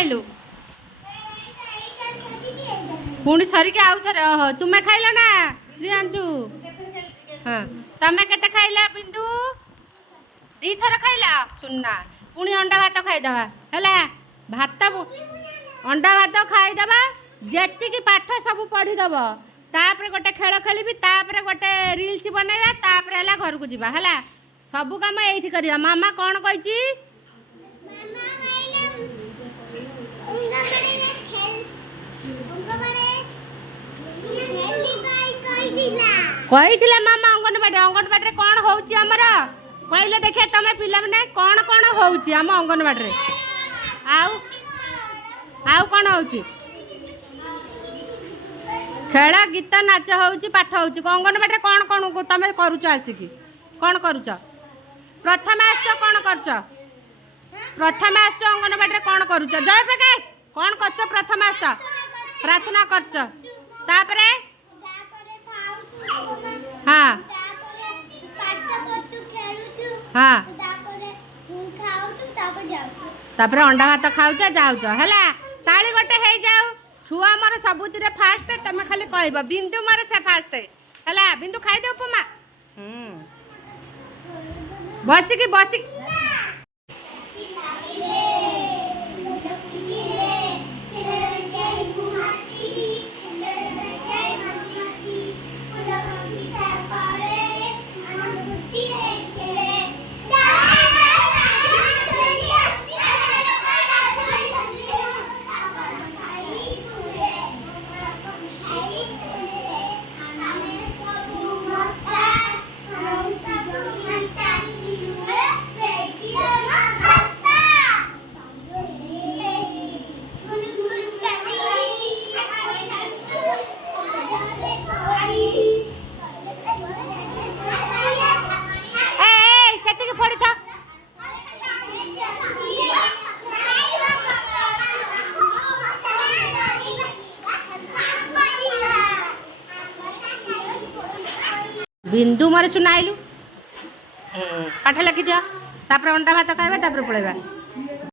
खाइलु पुणी सरिक आउ थे तुम्हें खाइल ना श्रीयांशु हाँ तमें केते खाइला बिंदु दी थर खाइला सुनना पुणी अंडा भात खाईदबा है भात अंडा भात खाईदबा जेतिकी पाठ सब पढ़ीदब तापर गोटे खेल खेली तापर गोटे रील्स बनैबा तापर है घर को जीवा है सब काम यही करिया मामा कौन कही कही मामा अंगनवाड़ी कौन होउची हमर कहले देखिए तमें पिला माने कौन कौन होउची हम अंगनवाड़ी रे आउ कौन होउची खेल गीत नाच होउची पाठ होउची अंगनवाड़ी कौन कौन तमें करूच आसिकी कौन करूच प्रथम आस कौन करूच प्रथम आस अंगनवाड़ी कौन करूच जय प्रकाश कौन कर प्रथम आस प्रार्थना करच तापरे हाँ हाँ तापरे अंडा भात खाऊच जाऊच है ताली गोटे हो जाऊ छुआ मोर सबुति फास्ट तमें खाली कह बिंदु मोर से फास्ट है बिंदु खाई दे उपमा बसिकी बसिक बिंदु मोर सुनाइलु पाठ लिखि दियो तापर अंडा भात खाइबा तापर पळेबा।